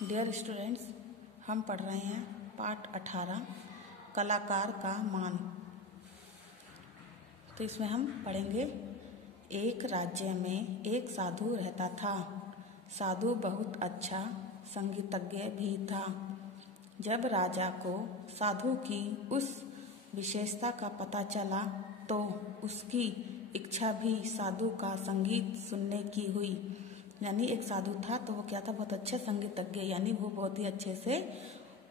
Dear students, हम पढ़ रहे हैं पाठ 18 कलाकार का मान। तो इसमें हम पढ़ेंगे। एक राज्य में एक साधु रहता था। साधु बहुत अच्छा संगीतज्ञ भी था। जब राजा को साधु की उस विशेषता का पता चला तो उसकी इच्छा भी साधु का संगीत सुनने की हुई। यानी एक साधु था तो वो क्या था, बहुत अच्छे संगीतज्ञ, यानी वो बहुत ही अच्छे से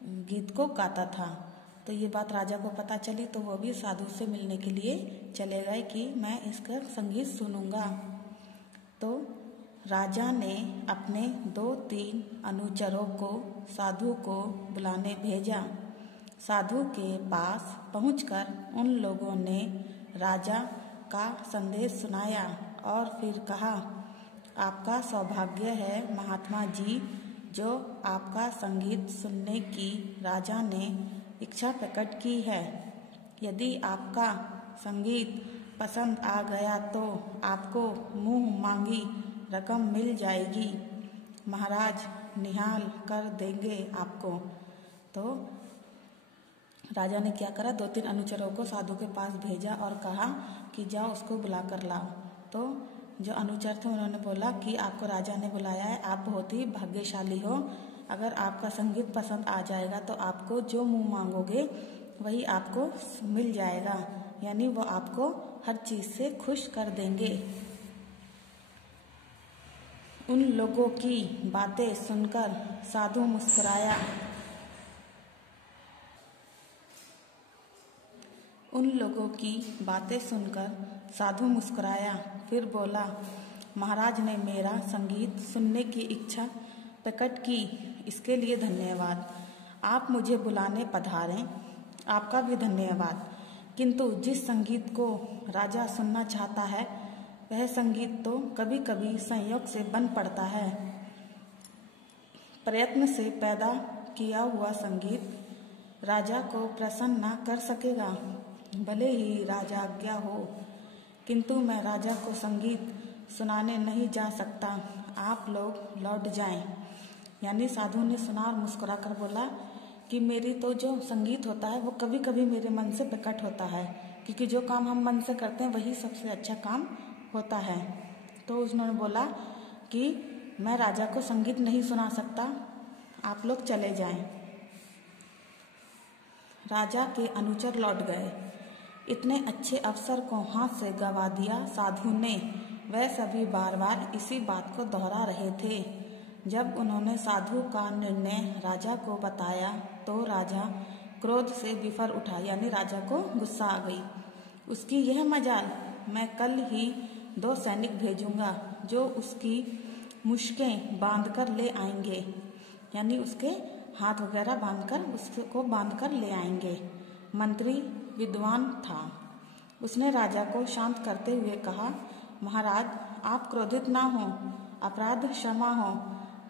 गीत को गाता था। तो ये बात राजा को पता चली तो वो भी साधु से मिलने के लिए चले गए कि मैं इसका संगीत सुनूंगा। तो राजा ने अपने 2-3 अनुचरों को साधु को बुलाने भेजा। साधु के पास पहुंचकर उन लोगों ने राजा का संदेश सुनाया और फिर कहा, आपका सौभाग्य है महात्मा जी, जो आपका संगीत सुनने की राजा ने इच्छा प्रकट की है। यदि आपका संगीत पसंद आ गया तो आपको मुंह मांगी रकम मिल जाएगी। महाराज निहाल कर देंगे आपको। तो राजा ने क्या करा, 2-3 अनुचरों को साधु के पास भेजा और कहा कि जाओ उसको बुला कर लाओ। तो जो अनुचर थे उन्होंने बोला कि आपको राजा ने बुलाया है, आप बहुत ही भाग्यशाली हो। अगर आपका संगीत पसंद आ जाएगा तो आपको जो मुंह मांगोगे वही आपको मिल जाएगा, यानी वो आपको हर चीज से खुश कर देंगे। उन लोगों की बातें सुनकर साधु मुस्कुराया। फिर बोला, महाराज ने मेरा संगीत सुनने की इच्छा प्रकट की, इसके लिए धन्यवाद। आप मुझे बुलाने पधारें, आपका भी धन्यवाद। किंतु जिस संगीत को राजा सुनना चाहता है वह संगीत तो कभी कभी संयोग से बन पड़ता है। प्रयत्न से पैदा किया हुआ संगीत राजा को प्रसन्न न कर सकेगा, भले ही राजा आज्ञा हो। किंतु मैं राजा को संगीत सुनाने नहीं जा सकता, आप लोग लौट जाएं। यानी साधु ने सुना और मुस्कुरा कर बोला कि मेरी तो जो संगीत होता है वो कभी कभी मेरे मन से प्रकट होता है, क्योंकि जो काम हम मन से करते हैं वही सबसे अच्छा काम होता है। तो उन्होंने बोला कि मैं राजा को संगीत नहीं सुना सकता, आप लोग चले जाएं। राजा के अनुचर लौट गए। इतने अच्छे अवसर को हाथ से गवा दिया साधु ने। वह सभी बार बार इसी बात को दोहरा रहे थे। जब उन्होंने साधु का निर्णय राजा को बताया तो राजा क्रोध से बिफर उठा, यानी राजा को गुस्सा आ गई। उसकी यह मजाल, मैं कल ही 2 सैनिक भेजूंगा जो उसकी मुश्कें बांधकर ले आएंगे, यानी उसके हाथ वगैरह बांधकर उसको बांधकर ले आएंगे। मंत्री विद्वान था। उसने राजा को शांत करते हुए कहा, महाराज आप क्रोधित ना हो, अपराध क्षमा हो।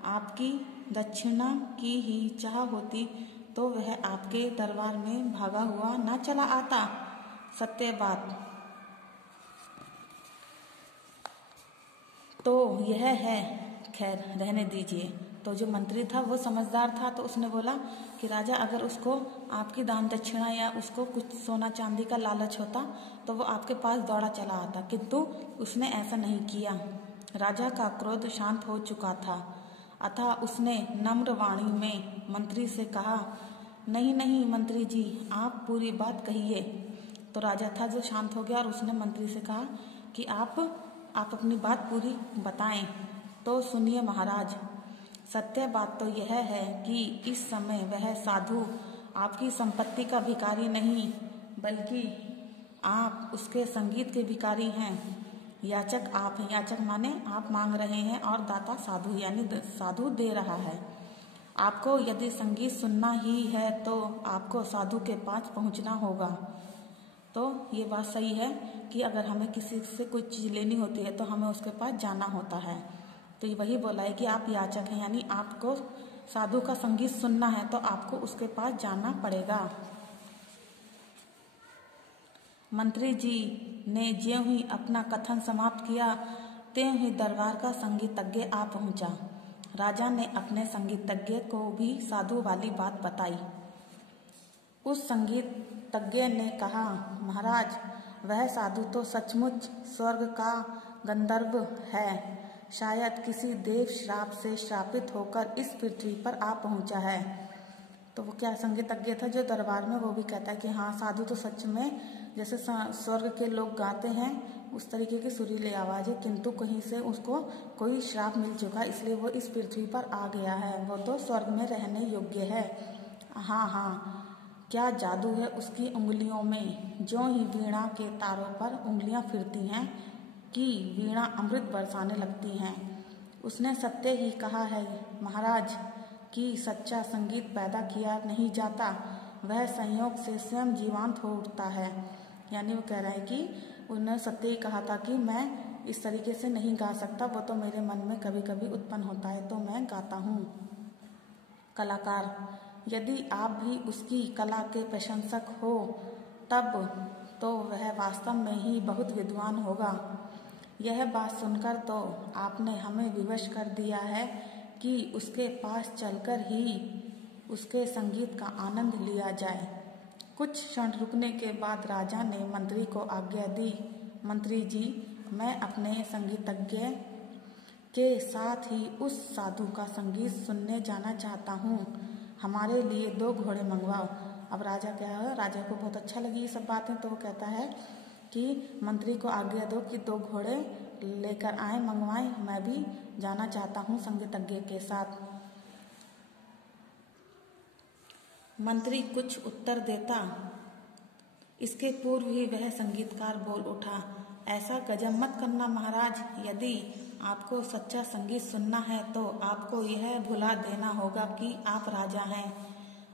आपकी दक्षिणा की ही चाह होती तो वह आपके दरबार में भागा हुआ ना चला आता। सत्य बात तो यह है, खैर रहने दीजिए। तो जो मंत्री था वो समझदार था, तो उसने बोला कि राजा अगर उसको आपकी दान दक्षिणा या उसको कुछ सोना चांदी का लालच होता तो वो आपके पास दौड़ा चला आता, किंतु उसने ऐसा नहीं किया। राजा का क्रोध शांत हो चुका था, अतः उसने नम्र वाणी में मंत्री से कहा, नहीं नहीं मंत्री जी, आप पूरी बात कहिए। तो राजा था जो शांत हो गया और उसने मंत्री से कहा कि आप अपनी बात पूरी बताएं। तो सुनिए महाराज, सत्य बात तो यह है कि इस समय वह साधु आपकी संपत्ति का भिखारी नहीं, बल्कि आप उसके संगीत के भिखारी हैं। याचक आप हैं, याचक माने आप मांग रहे हैं और दाता साधु, यानी साधु दे रहा है। आपको यदि संगीत सुनना ही है तो आपको साधु के पास पहुंचना होगा। तो ये बात सही है कि अगर हमें किसी से कोई चीज़ लेनी होती है तो हमें उसके पास जाना होता है। तो ये वही बोला है कि आप याचक हैं, यानी आपको साधु का संगीत सुनना है तो आपको उसके पास जाना पड़ेगा। मंत्री जी ने ज्यों ही अपना कथन समाप्त किया त्यों ही दरबार का संगीतज्ञ आ पहुंचा। राजा ने अपने संगीतज्ञ को भी साधु वाली बात बताई। उस संगीतज्ञ ने कहा, महाराज, वह साधु तो सचमुच स्वर्ग का गंधर्व है। शायद किसी देव श्राप से श्रापित होकर इस पृथ्वी पर आ पहुंचा है। तो वो क्या संगीतज्ञ था जो दरबार में, वो भी कहता है कि हाँ, साधु तो सच में जैसे स्वर्ग के लोग गाते हैं उस तरीके की सुरीली आवाज़ है, किंतु कहीं से उसको कोई श्राप मिल चुका, इसलिए वो इस पृथ्वी पर आ गया है। वो तो स्वर्ग में रहने योग्य है। हाँ हाँ, क्या जादू है उसकी उंगलियों में। जो ही वीणा के तारों पर उंगलियां फिरती हैं कि वीणा अमृत बरसाने लगती हैं। उसने सत्य ही कहा है महाराज कि सच्चा संगीत पैदा किया नहीं जाता, वह संयोग से स्वयं जीवंत हो उठता है। यानी वो कह रहा है कि उन्होंने सत्य ही कहा था कि मैं इस तरीके से नहीं गा सकता, वो तो मेरे मन में कभी कभी उत्पन्न होता है तो मैं गाता हूँ। कलाकार, यदि आप भी उसकी कला के प्रशंसक हो तब तो वह वास्तव में ही बहुत विद्वान होगा। यह बात सुनकर तो आपने हमें विवश कर दिया है कि उसके पास चलकर ही उसके संगीत का आनंद लिया जाए। कुछ क्षण रुकने के बाद राजा ने मंत्री को आज्ञा दी, मंत्री जी, मैं अपने संगीतज्ञ के साथ ही उस साधु का संगीत सुनने जाना चाहता हूँ। हमारे लिए 2 घोड़े मंगवाओ। अब राजा क्या है, राजा को बहुत अच्छा लगी ये सब बातें, तो वो कहता है कि मंत्री को आज्ञा दो कि 2 घोड़े लेकर आए, मंगवाएं, मैं भी जाना चाहता हूँ संगीतज्ञ के साथ। मंत्री कुछ उत्तर देता, इसके पूर्व ही वह संगीतकार बोल उठा, ऐसा गजब मत करना महाराज, यदि आपको सच्चा संगीत सुनना है तो आपको यह भुला देना होगा कि आप राजा हैं।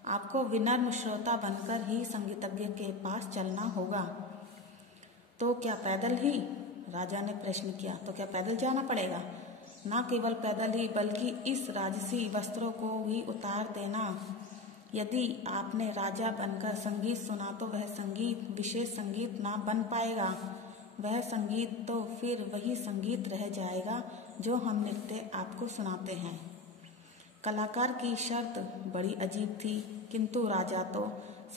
आपको विनम्र श्रोता बनकर ही संगीतज्ञ के पास चलना होगा। तो क्या पैदल ही? राजा ने प्रश्न किया। तो क्या पैदल जाना पड़ेगा? ना केवल पैदल ही बल्कि इस राजसी वस्त्रों को भी उतार देना। यदि आपने राजा बनकर संगीत सुना तो वह संगीत विशेष संगीत ना बन पाएगा। वह संगीत तो फिर वही संगीत रह जाएगा जो हम नित्य आपको सुनाते हैं। कलाकार की शर्त बड़ी अजीब थी, किंतु राजा तो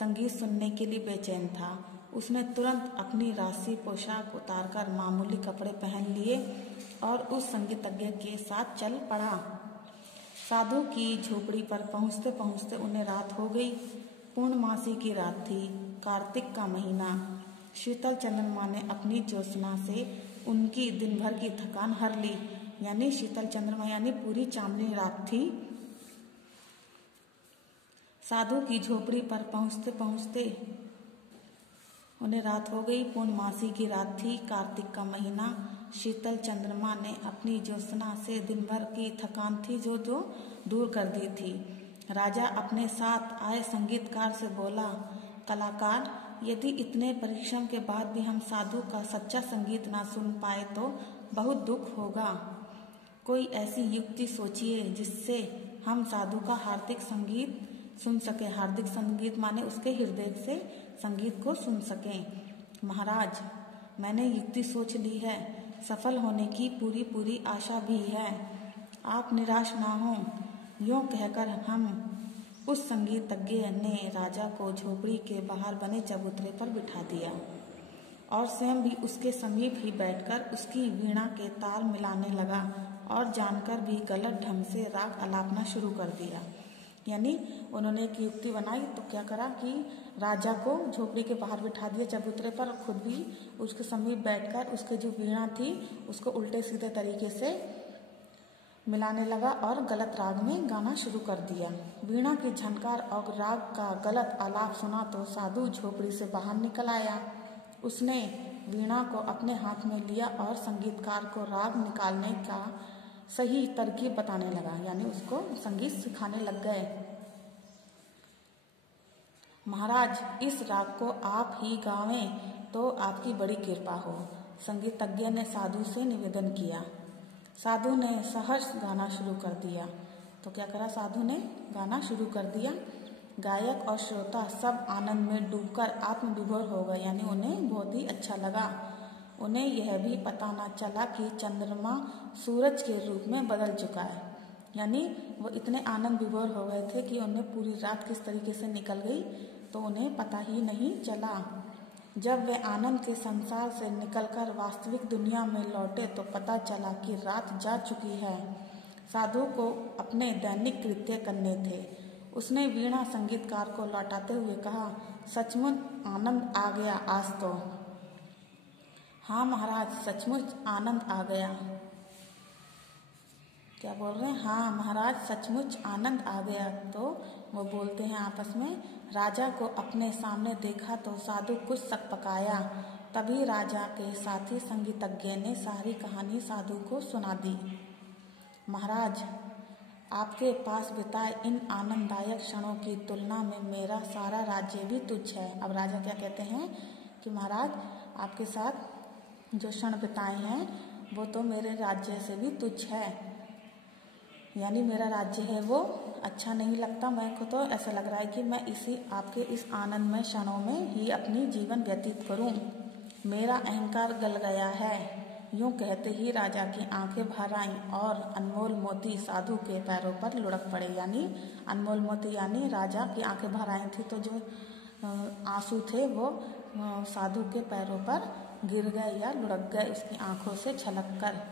संगीत सुनने के लिए बेचैन था। उसने तुरंत अपनी राजसी पोशाक उतारकर मामूली कपड़े पहन लिए और उस संगीतज्ञ के साथ चल पड़ा। साधु की झोपड़ी पर पहुँचते पहुँचते उन्हें रात हो गई। पूर्णमासी की रात थी, कार्तिक का महीना। शीतल चंद्रमा ने अपनी ज्योत्सना से उनकी दिन भर की थकान हर ली। यानी शीतल चंद्रमा यानी पूरी चांदनी रात थी। साधु की झोपड़ी पर पहुँचते पहुँचते उन्हें रात हो गई। पूर्णमासी की रात थी, कार्तिक का महीना। शीतल चंद्रमा ने अपनी ज्योत्सना से दिन भर की थकान थी जो दूर कर दी थी। राजा अपने साथ आए संगीतकार से बोला, कलाकार, यदि इतने परिश्रम के बाद भी हम साधु का सच्चा संगीत ना सुन पाए तो बहुत दुख होगा। कोई ऐसी युक्ति सोचिए जिससे हम साधु का हार्दिक संगीत सुन सके। हार्दिक संगीत माने उसके हृदय से संगीत को सुन सकें। महाराज, मैंने युक्ति सोच ली है, सफल होने की पूरी आशा भी है, आप निराश ना हों। यूँ कहकर हम उस संगीतज्ञ ने राजा को झोपड़ी के बाहर बने चबूतरे पर बिठा दिया और स्वयं भी उसके समीप ही बैठकर उसकी वीणा के तार मिलाने लगा और जानकर भी गलत ढंग से राग अलापना शुरू कर दिया। यानी उन्होंने एक युक्ति बनाई तो क्या करा कि राजा को झोपड़ी के बाहर बिठा दिया चबूतरे पर, खुद भी उसके समीप बैठकर उसके जो वीणा थी उसको उल्टे सीधे तरीके से मिलाने लगा और गलत राग में गाना शुरू कर दिया। वीणा की झनकार और राग का गलत आलाप सुना तो साधु झोपड़ी से बाहर निकल आया। उसने वीणा को अपने हाथ में लिया और संगीतकार को राग निकालने का सही तरकीब बताने लगा, यानी उसको संगीत सिखाने लग गए। महाराज, इस राग को आप ही गावें तो आपकी बड़ी कृपा हो, संगीतज्ञ ने साधु से निवेदन किया। साधु ने सहर्ष गाना शुरू कर दिया। तो क्या करा, साधु ने गाना शुरू कर दिया। गायक और श्रोता सब आनंद में डूबकर आत्मविभोर हो गए, यानी उन्हें बहुत ही अच्छा लगा। उन्हें यह भी पता न चला कि चंद्रमा सूरज के रूप में बदल चुका है। यानी वो इतने आनंद विभोर हो गए थे कि उन्हें पूरी रात किस तरीके से निकल गई तो उन्हें पता ही नहीं चला। जब वे आनंद के संसार से निकलकर वास्तविक दुनिया में लौटे तो पता चला कि रात जा चुकी है। साधु को अपने दैनिक कृत्य करने थे। उसने वीणा संगीतकार को लौटाते हुए कहा, सचमुच आनंद आ गया आज तो। हाँ महाराज, सचमुच आनंद आ गया। क्या बोल रहे हैं? हाँ महाराज, सचमुच आनंद आ गया। तो वो बोलते हैं आपस में। राजा को अपने सामने देखा तो साधु कुछ सकपकाया। तभी राजा के साथी संगीतज्ञ ने सारी कहानी साधु को सुना दी। महाराज, आपके पास बिताए इन आनंददायक क्षणों की तुलना में मेरा सारा राज्य भी तुच्छ है। अब राजा क्या कहते हैं कि महाराज, आपके साथ जो क्षण बिताए हैं वो तो मेरे राज्य से भी तुच्छ है। यानी मेरा राज्य है वो अच्छा नहीं लगता। मेरे को तो ऐसा लग रहा है कि मैं आपके इस आनंदमय क्षणों में ही अपनी जीवन व्यतीत करूं। मेरा अहंकार गल गया है। यूं कहते ही राजा की आंखें भर आईं और अनमोल मोती साधु के पैरों पर लुढ़क पड़े। यानी अनमोल मोती यानी राजा की आंखें भर आई थी तो जो आंसू थे वो साधु के पैरों पर गिर गए या लुढ़क गए उसकी आंखों से छलक कर।